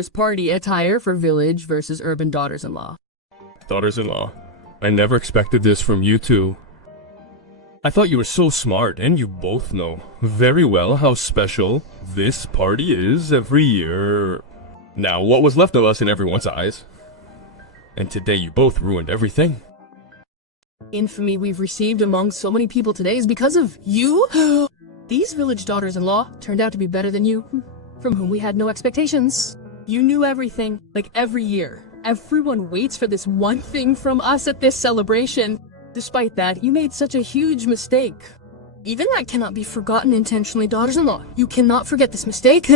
daughter's party attire for village versus urban daughters-in-law. Daughters-in-law, I never expected this from you two. I thought you were so smart, and you both know very well how special this party is every year. Now, what was left of us in everyone's eyes? And today you both ruined everything. Infamy we've received among so many people today is because of you? These village daughters-in-law turned out to be better than you, from whom we had no expectations. You knew everything, like every year. Everyone waits for this one thing from us at this celebration. Despite that, you made such a huge mistake. Even that cannot be forgotten intentionally, daughters-in-law. You cannot forget this mistake.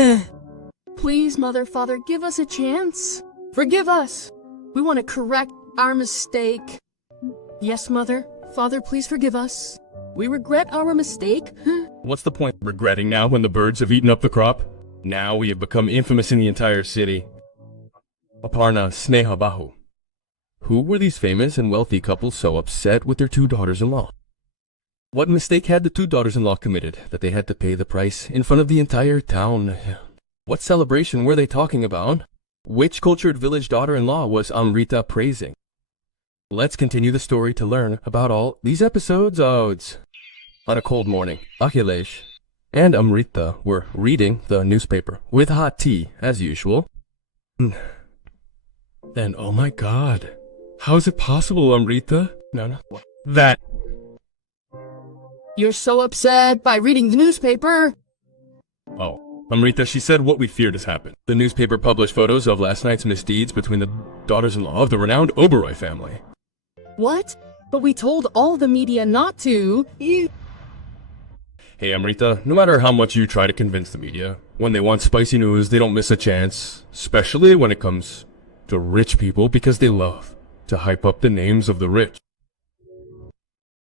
Please, mother, father, give us a chance. Forgive us. We want to correct our mistake. Yes, mother, father, please forgive us. We regret our mistake. What's the point of regretting now when the birds have eaten up the crop? Now we have become infamous in the entire city. Aparna, Sneha, Bahu. Who were these famous and wealthy couples so upset with their two daughters-in-law? What mistake had the two daughters-in-law committed that they had to pay the price in front of the entire town? What celebration were they talking about? Which cultured village daughter-in-law was Amrita praising? Let's continue the story to learn about all these episodes. On a cold morning, Akhilesh and Amrita were reading the newspaper with hot tea, as usual. Then, oh my god, how is it possible, Amrita? No, what? That. You're so upset by reading the newspaper. Oh, Amrita, she said what we feared has happened. The newspaper published photos of last night's misdeeds between the daughters-in-law of the renowned Oberoi family. What? But we told all the media not to. Hey Amrita, no matter how much you try to convince the media, when they want spicy news, they don't miss a chance. Especially when it comes to rich people, because they love to hype up the names of the rich.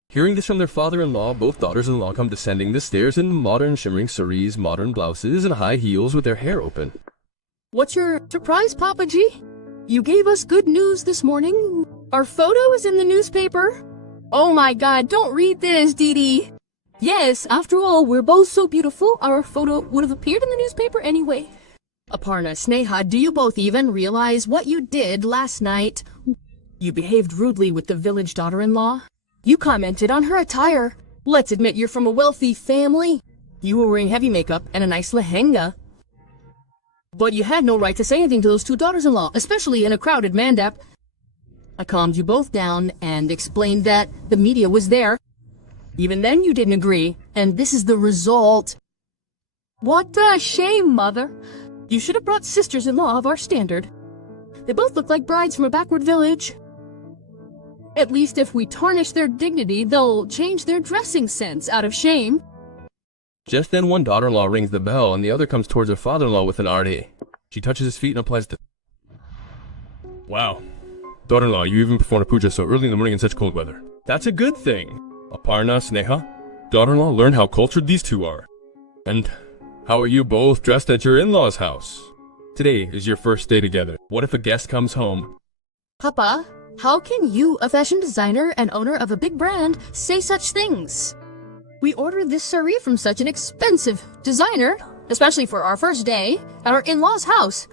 Hearing this from their father-in-law, both daughters-in-law come descending the stairs in modern shimmering saris, modern blouses, and high heels with their hair open. What's your surprise, Papaji? You gave us good news this morning. Our photo is in the newspaper. Oh my god, don't read this, Didi. Yes, after all, we're both so beautiful, our photo would have appeared in the newspaper anyway. Aparna, Sneha, do you both even realize what you did last night? You behaved rudely with the village daughter-in-law. You commented on her attire. Let's admit you're from a wealthy family. You were wearing heavy makeup and a nice lehenga. But you had no right to say anything to those two daughters-in-law, especially in a crowded mandap. I calmed you both down and explained that the media was there. Even then you didn't agree, and this is the result. What a shame, Mother. You should have brought sisters-in-law of our standard. They both look like brides from a backward village. At least if we tarnish their dignity, they'll change their dressing sense out of shame. Just then one daughter-in-law rings the bell, and the other comes towards her father-in-law with an RD. She touches his feet and applies the... Wow. Daughter-in-law, you even performed a puja so early in the morning in such cold weather. That's a good thing. Aparna, Sneha, daughter-in-law, learn how cultured these two are. And how are you both dressed at your in-law's house? Today is your first day together. What if a guest comes home? Papa, how can you, a fashion designer and owner of a big brand, say such things? We ordered this sari from such an expensive designer, especially for our first day, at our in-law's house.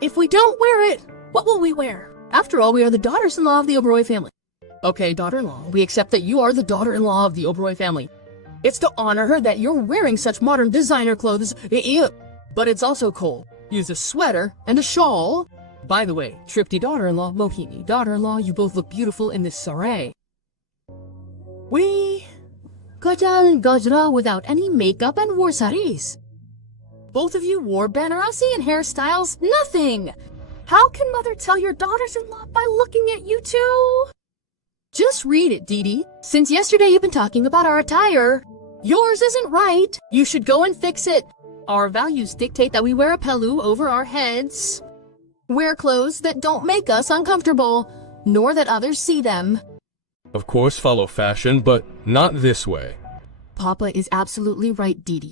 If we don't wear it, what will we wear? After all, we are the daughters-in-law of the Oberoi family. Okay, daughter-in-law, we accept that you are the daughter-in-law of the Oberoi family. It's to honor her that you're wearing such modern designer clothes. But it's also cold. Use a sweater and a shawl. By the way, Tripti daughter-in-law, Mohini daughter-in-law, you both look beautiful in this sari. We... Gajal and Gajra without any makeup and wore saris. Both of you wore Banarasi and hairstyles, nothing! How can Mother tell your daughters-in-law by looking at you two? Just read it, Didi. Since yesterday you've been talking about our attire. Yours isn't right. You should go and fix it. Our values dictate that we wear a pelu over our heads. Wear clothes that don't make us uncomfortable, nor that others see them. Of course, follow fashion, but not this way. Papa is absolutely right, Didi.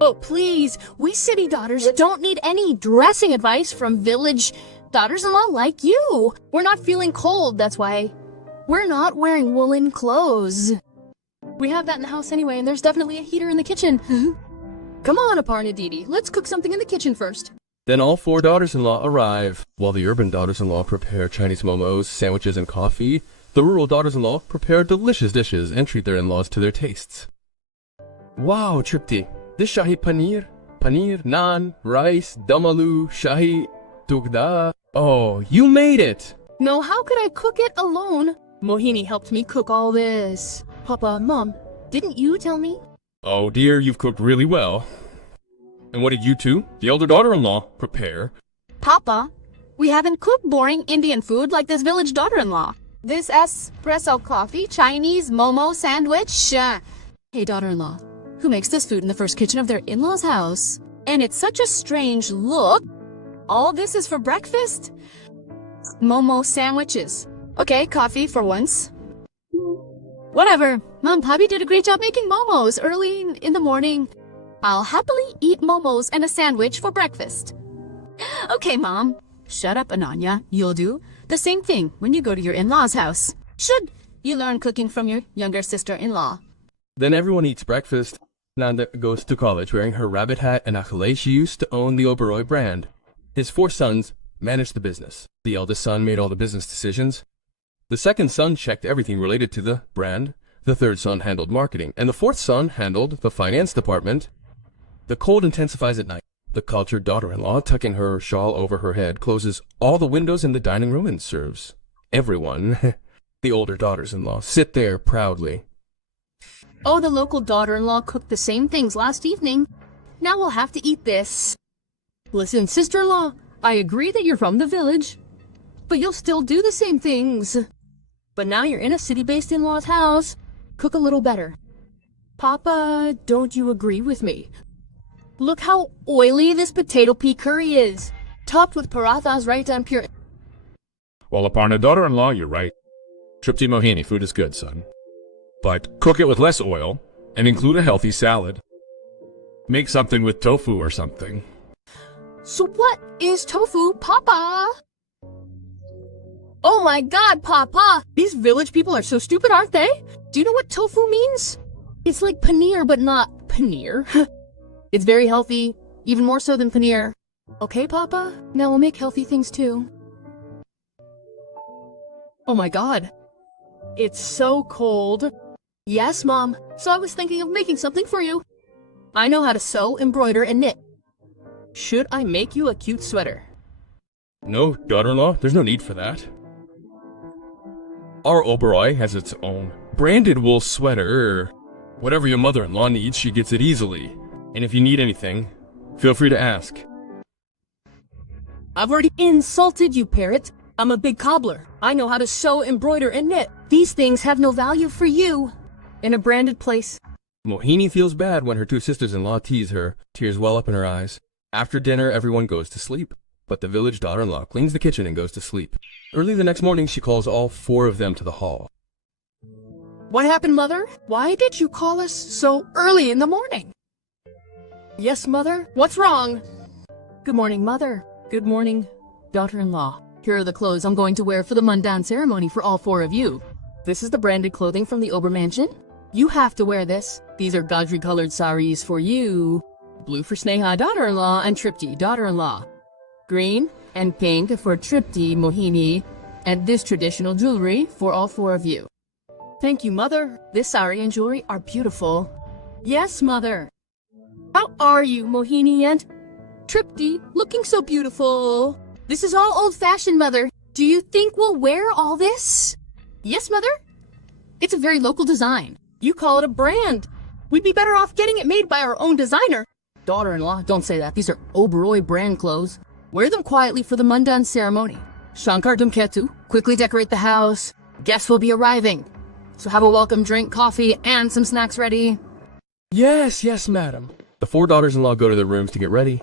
Oh, please, we city daughters don't need any dressing advice from village daughters-in-law like you. We're not feeling cold, that's why. We're not wearing woolen clothes. We have that in the house anyway, and there's definitely a heater in the kitchen. Come on, Aparna Didi, let's cook something in the kitchen first. Then all four daughters-in-law arrive. While the urban daughters-in-law prepare Chinese momos, sandwiches, and coffee, the rural daughters-in-law prepare delicious dishes and treat their in-laws to their tastes. Wow, Tripti, this shahi paneer, naan, rice, damalu, shahi tukda. Oh, you made it! No, how could I cook it alone? Mohini helped me cook all this. Papa, Mom, didn't you tell me? Oh dear, you've cooked really well. And what did you two, the elder daughter-in-law, prepare? Papa, we haven't cooked boring Indian food like this village daughter-in-law. This espresso coffee, Chinese momo sandwich. Hey, daughter-in-law, who makes this food in the first kitchen of their in-law's house? And it's such a strange look. All this is for breakfast? Momo sandwiches. Okay, coffee for once. Whatever. Mom, Papi did a great job making momos early in the morning. I'll happily eat momos and a sandwich for breakfast. Okay, Mom. Shut up, Ananya. You'll do the same thing when you go to your in-law's house. Should you learn cooking from your younger sister-in-law? Then everyone eats breakfast. Nanda goes to college wearing her rabbit hat and akhlay. She used to own the Oberoi brand. His four sons managed the business. The eldest son made all the business decisions. The second son checked everything related to the brand. The third son handled marketing. And the fourth son handled the finance department. The cold intensifies at night. The cultured daughter-in-law, tucking her shawl over her head, closes all the windows in the dining room and serves everyone. The older daughters-in-law sit there proudly. Oh, the local daughter-in-law cooked the same things last evening. Now we'll have to eat this. Listen, sister-in-law, I agree that you're from the village, but you'll still do the same things. But now you're in a city-based in-law's house. Cook a little better. Papa, don't you agree with me? Look how oily this potato pea curry is, topped with parathas right on pure. Well, upon a daughter-in-law, you're right. Tripti Mohini, food is good, son. But cook it with less oil, and include a healthy salad. Make something with tofu or something. So what is tofu, Papa? Oh my God, Papa! These village people are so stupid, aren't they? Do you know what tofu means? It's like paneer, but not paneer. It's very healthy, even more so than paneer. Okay, Papa? Now we'll make healthy things too. Oh my God. It's so cold. Yes, Mom. So I was thinking of making something for you. I know how to sew, embroider, and knit. Should I make you a cute sweater? No, daughter-in-law, there's no need for that. Our Oberoi has its own branded wool sweater. Whatever your mother-in-law needs, she gets it easily. And if you need anything, feel free to ask. I've already insulted you, parrot. I'm a big cobbler. I know how to sew, embroider, and knit. These things have no value for you. In a branded place. Mohini feels bad when her two sisters-in-law tease her. Tears well up in her eyes. After dinner, everyone goes to sleep. But the village daughter-in-law cleans the kitchen and goes to sleep. Early the next morning, she calls all four of them to the hall. What happened, Mother? Why did you call us so early in the morning? Yes, Mother? What's wrong? Good morning, Mother. Good morning, daughter-in-law. Here are the clothes I'm going to wear for the Mandan ceremony for all four of you. This is the branded clothing from the Ober Mansion. You have to wear this. These are Gajri-colored saris for you. Blue for Sneha, daughter-in-law, and Tripti, daughter-in-law. Green and pink for Tripti, Mohini, and this traditional jewelry for all four of you. Thank you, Mother. This sari and jewelry are beautiful. Yes, Mother. How are you, Mohini and Tripti, looking so beautiful? This is all old-fashioned, Mother. Do you think we'll wear all this? Yes, Mother. It's a very local design. You call it a brand. We'd be better off getting it made by our own designer. Daughter-in-law, don't say that. These are Oberoi brand clothes. Wear them quietly for the Mandan ceremony. Shankar Dumketu, quickly decorate the house. Guests will be arriving. So have a welcome drink, coffee, and some snacks ready. Yes, yes, madam. The four daughters-in-law go to their rooms to get ready.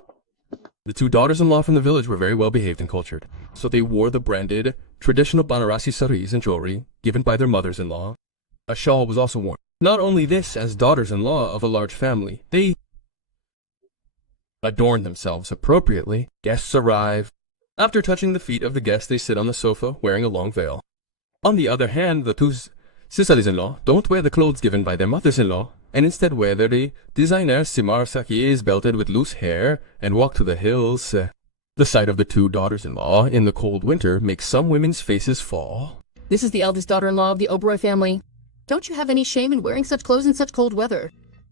The two daughters-in-law from the village were very well behaved and cultured, so they wore the branded, traditional Banarasi saris and jewelry given by their mothers-in-law. A shawl was also worn. Not only this, as daughters-in-law of a large family, they adorned themselves appropriately. Guests arrive. After touching the feet of the guests, they sit on the sofa, wearing a long veil. On the other hand, the two sisters-in-law don't wear the clothes given by their mothers-in-law, and instead wear their designer Simar Sakis belted with loose hair and walk to the hills. The sight of the two daughters-in-law in the cold winter makes some women's faces fall. This is the eldest daughter-in-law of the Oberoi family. Don't you have any shame in wearing such clothes in such cold weather?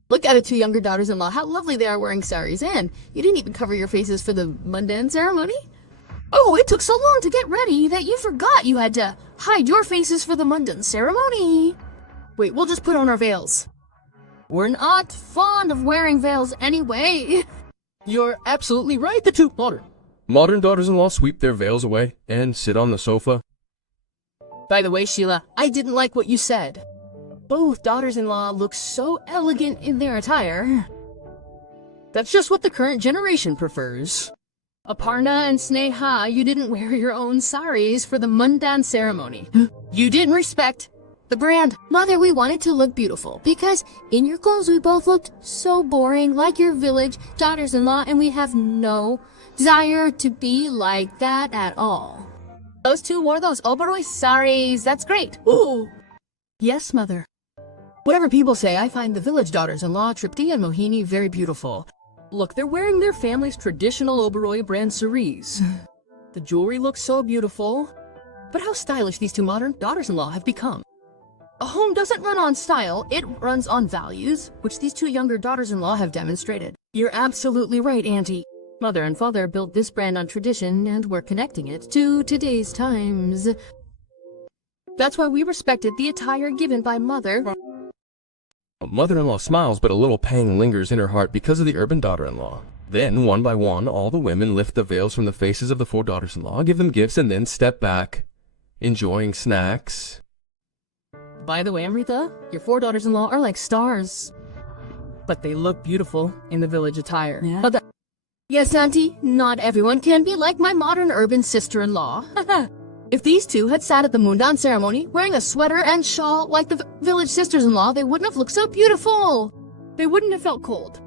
Look at the two younger daughters-in-law, how lovely they are wearing saris, and you didn't even cover your faces for the mundan ceremony? Oh, it took so long to get ready that you forgot you had to hide your faces for the mundan ceremony. Wait, we'll just put on our veils. We're not fond of wearing veils anyway. You're absolutely right, the two modern daughters-in-law sweep their veils away and sit on the sofa. By the way, Sheila, I didn't like what you said. Both daughters-in-law look so elegant in their attire. That's just what the current generation prefers. Aparna and Sneha, you didn't wear your own saris for the mundan ceremony. You didn't respect the brand. Mother, we wanted to look beautiful because in your clothes we both looked so boring, like your village daughters-in-law, and we have no desire to be like that at all. Those two wore those Oberoi saris. That's great. Ooh. Yes, Mother. Whatever people say, I find the village daughters-in-law, Tripti and Mohini, very beautiful. Look, they're wearing their family's traditional Oberoi brand saris. The jewelry looks so beautiful. But how stylish these two modern daughters-in-law have become. A home doesn't run on style, it runs on values, which these two younger daughters-in-law have demonstrated. You're absolutely right, Auntie. Mother and father built this brand on tradition, and we're connecting it to today's times. That's why we respected the attire given by Mother. Mother-in-law smiles, but a little pang lingers in her heart because of the urban daughter-in-law. Then, one by one, all the women lift the veils from the faces of the four daughters-in-law, give them gifts, and then step back, enjoying snacks. By the way, Amrita, your four daughters-in-law are like stars. But they look beautiful in the village attire. Yeah. Yes, Auntie, not everyone can be like my modern urban sister-in-law. If these two had sat at the mundan ceremony wearing a sweater and shawl like the village sisters-in-law, they wouldn't have looked so beautiful. They wouldn't have felt cold.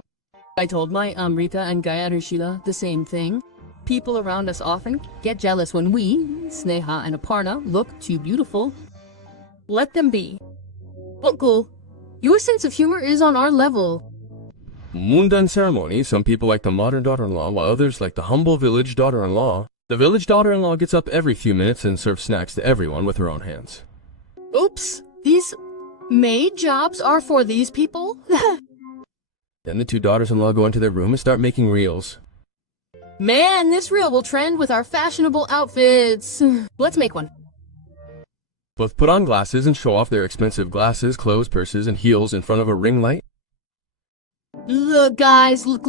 I told my Amrita and Gayatri Sheila the same thing. People around us often get jealous when we, Sneha and Aparna, look too beautiful. Let them be. Uncle, your sense of humor is on our level. Mundan ceremony, some people like the modern daughter-in-law, while others like the humble village daughter-in-law. The village daughter-in-law gets up every few minutes and serves snacks to everyone with her own hands. Oops, these maid jobs are for these people? Then the two daughters-in-law go into their room and start making reels. Man, this reel will trend with our fashionable outfits. Let's make one. Both put on glasses and show off their expensive glasses, clothes, purses, and heels in front of a ring light. Look, guys, look,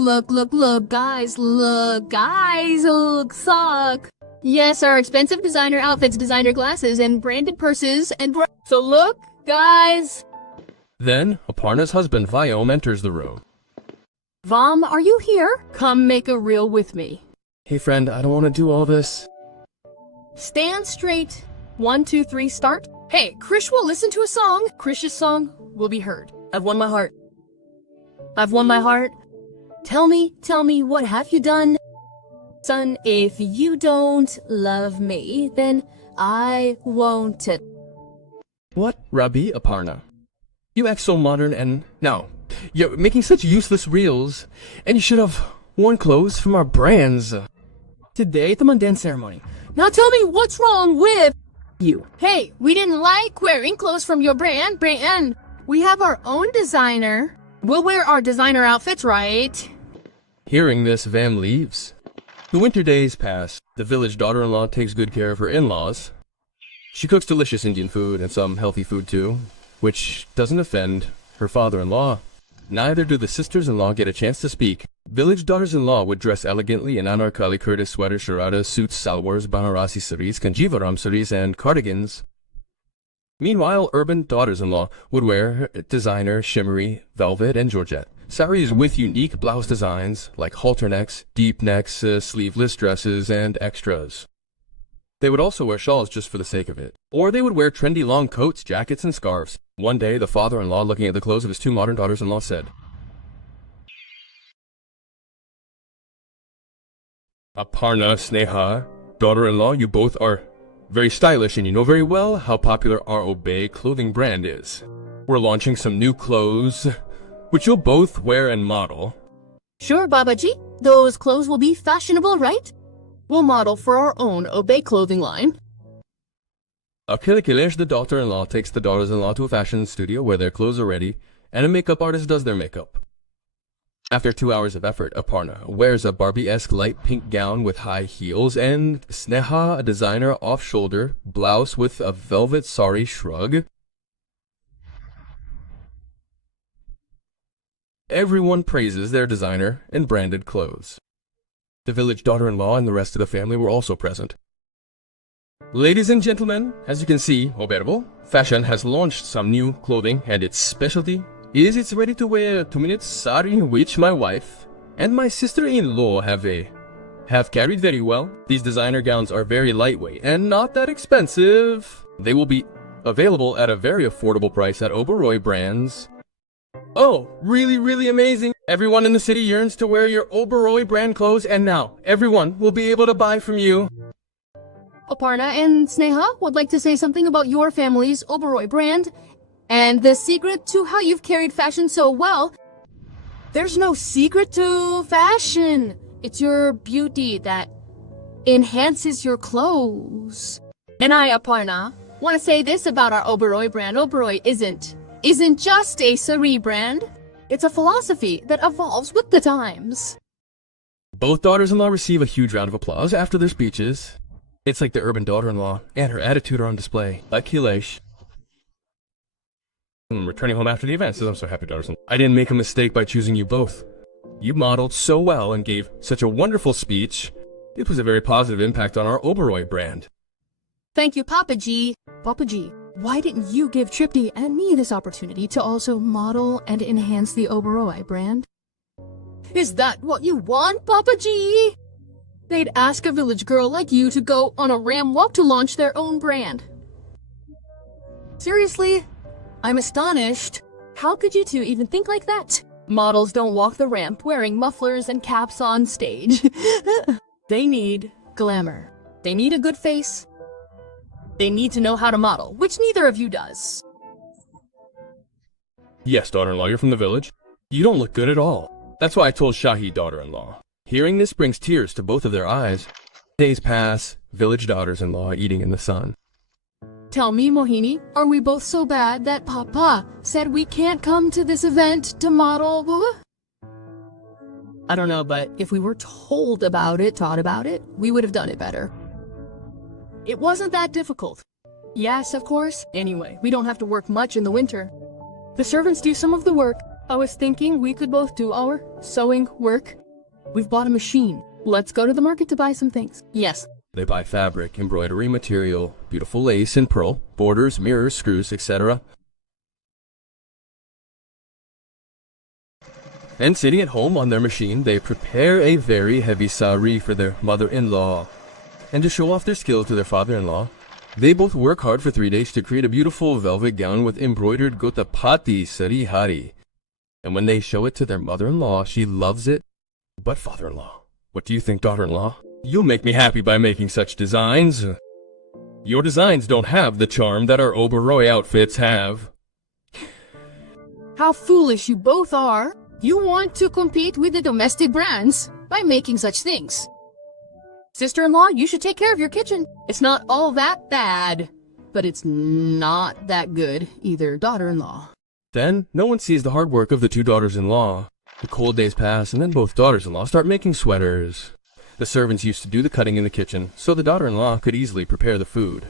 guys, look, sock. Yes, our expensive designer outfits, designer glasses, and branded purses, and so look, guys. Then, Aparna's husband, Vyom, enters the room. Vam, are you here? Come make a reel with me. Hey friend, I don't want to do all this. Stand straight. 1, 2, 3, start. Hey, Krish will listen to a song. Krish's song will be heard. I've won my heart. I've won my heart. Tell me, what have you done? Son, if you don't love me, then I won't. What, Rabbi Aparna? You act so modern and... Now, you're making such useless reels, and you should have worn clothes from our brands. Today at the Mundan ceremony. Now tell me what's wrong with you. Hey, we didn't like wearing clothes from your brand. We have our own designer. We'll wear our designer outfits, right? Hearing this, Vam leaves. The winter days pass. The village daughter-in-law takes good care of her in-laws. She cooks delicious Indian food and some healthy food too, which doesn't offend her father-in-law. Neither do the sisters-in-law get a chance to speak. Village daughters-in-law would dress elegantly in Anarkali Kurdish sweaters, shararas, suits, salwars, Banarasi saris, Kanjivaram saris, and cardigans. Meanwhile, urban daughters-in-law would wear designer, shimmery, velvet, and georgette. Saris with unique blouse designs like halter necks, deep necks, sleeveless dresses, and extras. They would also wear shawls just for the sake of it. Or they would wear trendy long coats, jackets, and scarves. One day, the father-in-law, looking at the clothes of his two modern daughters-in-law, said, Aparna, Sneha, daughter-in-law, you both are very stylish and you know very well how popular our Obey clothing brand is. We're launching some new clothes, which you'll both wear and model. Sure, Babaji. Those clothes will be fashionable, right? We'll model for our own Obey clothing line. Akilikilesh, the daughter-in-law, takes the daughters-in-law to a fashion studio where their clothes are ready, and a makeup artist does their makeup. After 2 hours of effort, Aparna wears a Barbie-esque light pink gown with high heels, and Sneha a designer off-shoulder blouse with a velvet sari shrug. Everyone praises their designer and branded clothes. The village daughter-in-law and the rest of the family were also present. Ladies and gentlemen, as you can see, Oberbo Fashion has launched some new clothing, and its specialty is its ready-to-wear 2-minute sari, which my wife and my sister-in-law have carried very well. These designer gowns are very lightweight and not that expensive. They will be available at a very affordable price at Oberoi brands. Oh, really amazing. Everyone in the city yearns to wear your Oberoi brand clothes, and now everyone will be able to buy from you. Aparna and Sneha would like to say something about your family's Oberoi brand and the secret to how you've carried fashion so well. There's no secret to fashion. It's your beauty that enhances your clothes. And I, Aparna, want to say this about our Oberoi brand. Oberoi isn't just a sari brand. It's a philosophy that evolves with the times. Both daughters-in-law receive a huge round of applause after their speeches. It's like the urban daughter-in-law and her attitude are on display. Akhilesh, returning home after the event, says, "I'm so happy, daughters-in-law. I didn't make a mistake by choosing you both. You modeled so well and gave such a wonderful speech. It was a very positive impact on our Oberoi brand." Thank you, Papa G. Papa G, why didn't you give Tripti and me this opportunity to also model and enhance the Oberoi brand? Is that what you want, Papa G? They'd ask a village girl like you to go on a ram walk to launch their own brand. Seriously? I'm astonished. How could you two even think like that? Models don't walk the ramp wearing mufflers and caps on stage. They need glamour. They need a good face. They need to know how to model, which neither of you does. Yes, daughter-in-law, you're from the village. You don't look good at all. That's why I told Shahi, daughter-in-law. Hearing this brings tears to both of their eyes. Days pass, village daughters-in-law eating in the sun. Tell me, Mohini, are we both so bad that Papa said we can't come to this event to model? I don't know, but if we were told about it, taught about it, we would have done it better. It wasn't that difficult. Yes, of course. Anyway, we don't have to work much in the winter. The servants do some of the work. I was thinking we could both do our sewing work. We've bought a machine. Let's go to the market to buy some things. Yes. They buy fabric, embroidery material, beautiful lace and pearl, borders, mirrors, screws, etc. And sitting at home on their machine, they prepare a very heavy sari for their mother-in-law. And to show off their skills to their father-in-law, they both work hard for 3 days to create a beautiful velvet gown with embroidered gotapati sarihari. And when they show it to their mother-in-law, she loves it. But father-in-law, what do you think, daughter-in-law? You'll make me happy by making such designs. Your designs don't have the charm that our Oberoi outfits have. How foolish you both are. You want to compete with the domestic brands by making such things. Sister-in-law, you should take care of your kitchen. It's not all that bad, but it's not that good either, daughter-in-law. Then, no one sees the hard work of the two daughters-in-law. The cold days pass, and then both daughters-in-law start making sweaters. The servants used to do the cutting in the kitchen, so the daughter-in-law could easily prepare the food.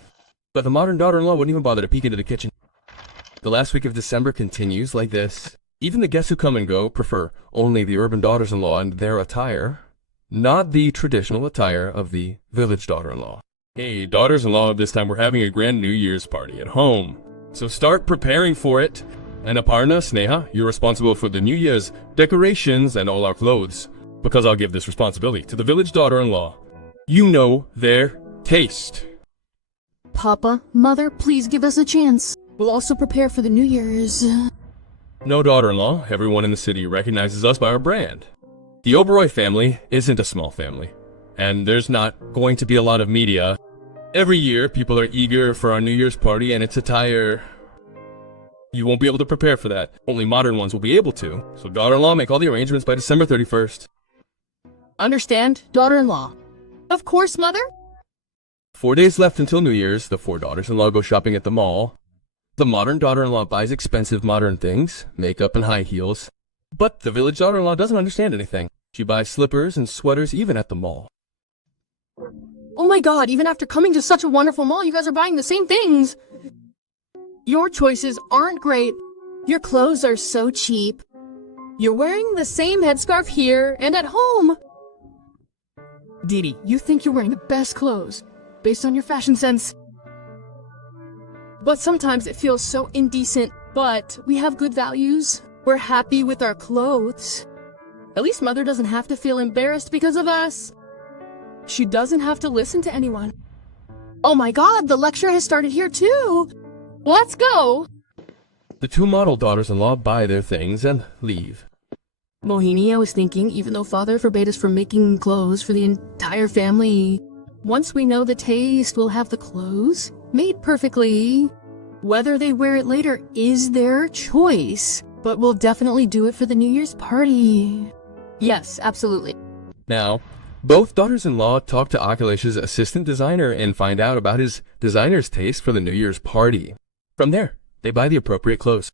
But the modern daughter-in-law wouldn't even bother to peek into the kitchen. The last week of December continues like this. Even the guests who come and go prefer only the urban daughters-in-law and their attire, not the traditional attire of the village daughter-in-law. Hey, daughters-in-law, this time we're having a grand New Year's party at home. So start preparing for it. And Aparna, Sneha, you're responsible for the New Year's decorations and all our clothes, because I'll give this responsibility to the village daughter-in-law. You know their taste. Papa, Mother, please give us a chance. We'll also prepare for the New Year's. No, daughter-in-law, everyone in the city recognizes us by our brand. The Oberoi family isn't a small family, and there's not going to be a lot of media. Every year, people are eager for our New Year's party and its attire. You won't be able to prepare for that. Only modern ones will be able to. So daughter-in-law, make all the arrangements by December 31st. Understand, daughter-in-law. Of course, Mother. 4 days left until New Year's. The four daughters-in-law go shopping at the mall. The modern daughter-in-law buys expensive modern things, makeup and high heels. But the village daughter-in-law doesn't understand anything. She buys slippers and sweaters even at the mall. Oh my god, even after coming to such a wonderful mall, you guys are buying the same things! Your choices aren't great. Your clothes are so cheap. You're wearing the same headscarf here and at home. Didi, you think you're wearing the best clothes, based on your fashion sense. But sometimes it feels so indecent. But we have good values. We're happy with our clothes. At least Mother doesn't have to feel embarrassed because of us. She doesn't have to listen to anyone. Oh my god, the lecture has started here too! Let's go! The two model daughters-in-law buy their things and leave. Mohini, I was thinking, even though Father forbade us from making clothes for the entire family, once we know the taste, we'll have the clothes made perfectly. Whether they wear it later is their choice, but we'll definitely do it for the New Year's party. Yes, absolutely. Now, both daughters-in-law talk to Akhilesh's assistant designer and find out about his designer's taste for the New Year's party. From there, they buy the appropriate clothes.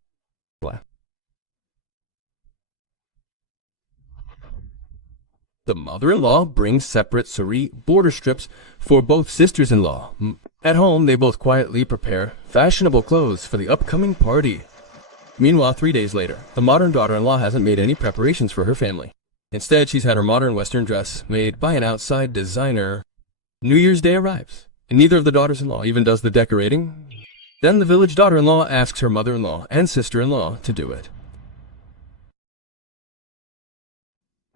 The mother-in-law brings separate sari border strips for both sisters-in-law. At home, they both quietly prepare fashionable clothes for the upcoming party. Meanwhile, 3 days later, the modern daughter-in-law hasn't made any preparations for her family. Instead, she's had her modern Western dress made by an outside designer. New Year's Day arrives, and neither of the daughters-in-law even does the decorating. Then the village daughter-in-law asks her mother-in-law and sister-in-law to do it.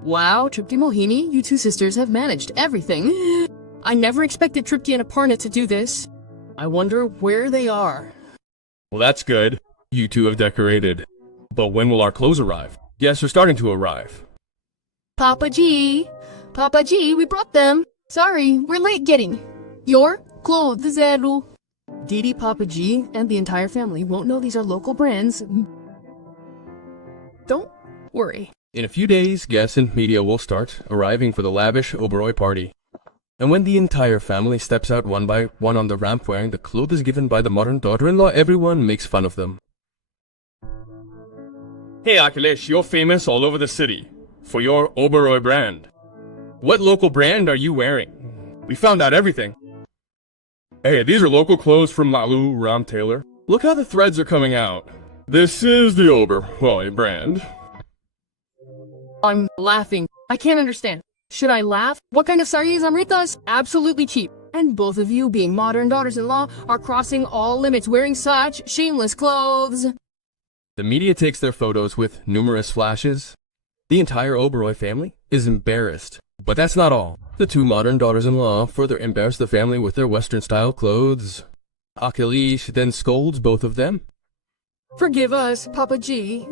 Wow, Tripti Mohini, you two sisters have managed everything. I never expected Tripti and Aparna to do this. I wonder where they are. Well, that's good. You two have decorated. But when will our clothes arrive? Yes, they're starting to arrive. Papa G, we brought them. Sorry, we're late getting your clothes, Zero. Didi, Papa G, and the entire family won't know these are local brands. Don't worry. In a few days, guests and media will start arriving for the lavish Oberoi party. And when the entire family steps out one by one on the ramp wearing the clothes given by the modern daughter-in-law, everyone makes fun of them. Hey Akhilesh, you're famous all over the city for your Oberoi brand. What local brand are you wearing? We found out everything. Hey, these are local clothes from Lalu Ram Taylor. Look how the threads are coming out. This is the Oberoi brand. I'm laughing. I can't understand. Should I laugh? What kind of sari is Amrita's? Absolutely cheap. And both of you, being modern daughters-in-law, are crossing all limits wearing such shameless clothes. The media takes their photos with numerous flashes. The entire Oberoi family is embarrassed. But that's not all. The two modern daughters-in-law further embarrass the family with their Western-style clothes. Akhilesh then scolds both of them. Forgive us, Papa G.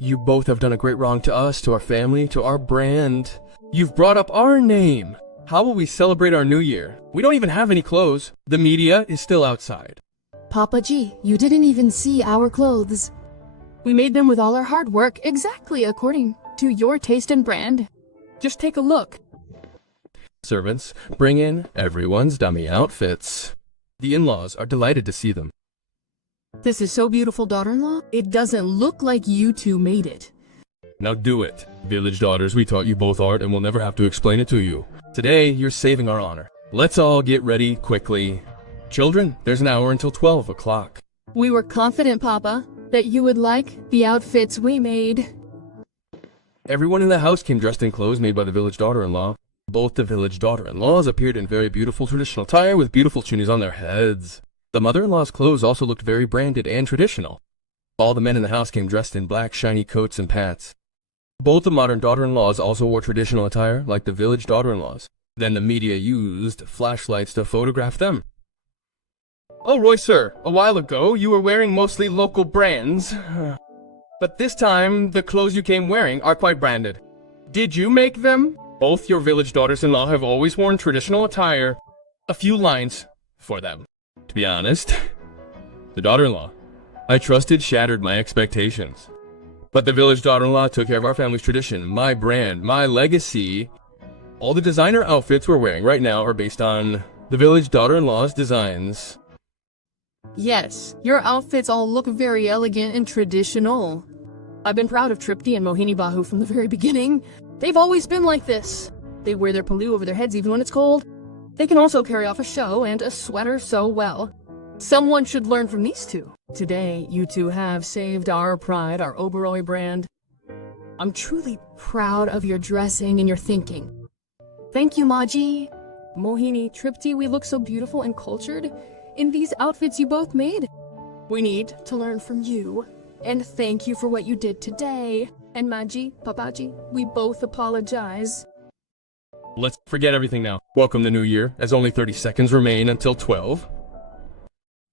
You both have done a great wrong to us, to our family, to our brand. You've brought up our name. How will we celebrate our new year? We don't even have any clothes. The media is still outside. Papa G, you didn't even see our clothes. We made them with all our hard work, exactly according to your taste and brand. Just take a look. Servants bring in everyone's dummy outfits. The in-laws are delighted to see them. This is so beautiful, daughter-in-law. It doesn't look like you two made it. Now do it. Village daughters, we taught you both art and we'll never have to explain it to you. Today, you're saving our honor. Let's all get ready quickly. Children, there's an hour until 12 o'clock. We were confident, Papa, that you would like the outfits we made. Everyone in the house came dressed in clothes made by the village daughter-in-law. Both the village daughter-in-laws appeared in very beautiful traditional attire with beautiful chunies on their heads. The mother-in-law's clothes also looked very branded and traditional. All the men in the house came dressed in black, shiny coats and pants. Both the modern daughter-in-laws also wore traditional attire, like the village daughter-in-laws. Then the media used flashlights to photograph them. Oh, Roy, sir, a while ago you were wearing mostly local brands. But this time, the clothes you came wearing are quite branded. Did you make them? Both your village daughters-in-law have always worn traditional attire. A few lines for them. To be honest, the daughter-in-law I trusted shattered my expectations. But the village daughter-in-law took care of our family's tradition, my brand, my legacy. All the designer outfits we're wearing right now are based on the village daughter-in-law's designs. Yes, your outfits all look very elegant and traditional. I've been proud of Tripti and Mohini Bahu from the very beginning. They've always been like this. They wear their palu over their heads even when it's cold. They can also carry off a show and a sweater so well. Someone should learn from these two. Today, you two have saved our pride, our Oberoi brand. I'm truly proud of your dressing and your thinking. Thank you, Maji. Mohini, Tripti, we look so beautiful and cultured in these outfits you both made. We need to learn from you. And thank you for what you did today. And Maji, Papaji, we both apologize. Let's forget everything now. Welcome the new year, as only 30 seconds remain until 12.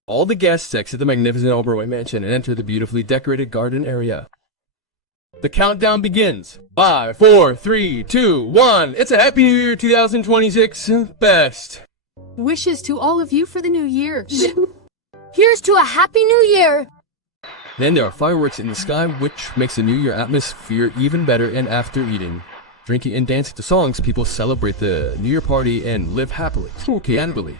All the guests exit the magnificent Oberoi mansion and enter the beautifully decorated garden area. The countdown begins. 5, 4, 3, 2, 1. It's a happy new year 2026. Best. Wishes to all of you for the new year. Here's to a happy new year! Then there are fireworks in the sky, which makes the new year atmosphere even better. And after eating, drinking, and dancing to songs, people celebrate the new year party and live happily. Okay, annually.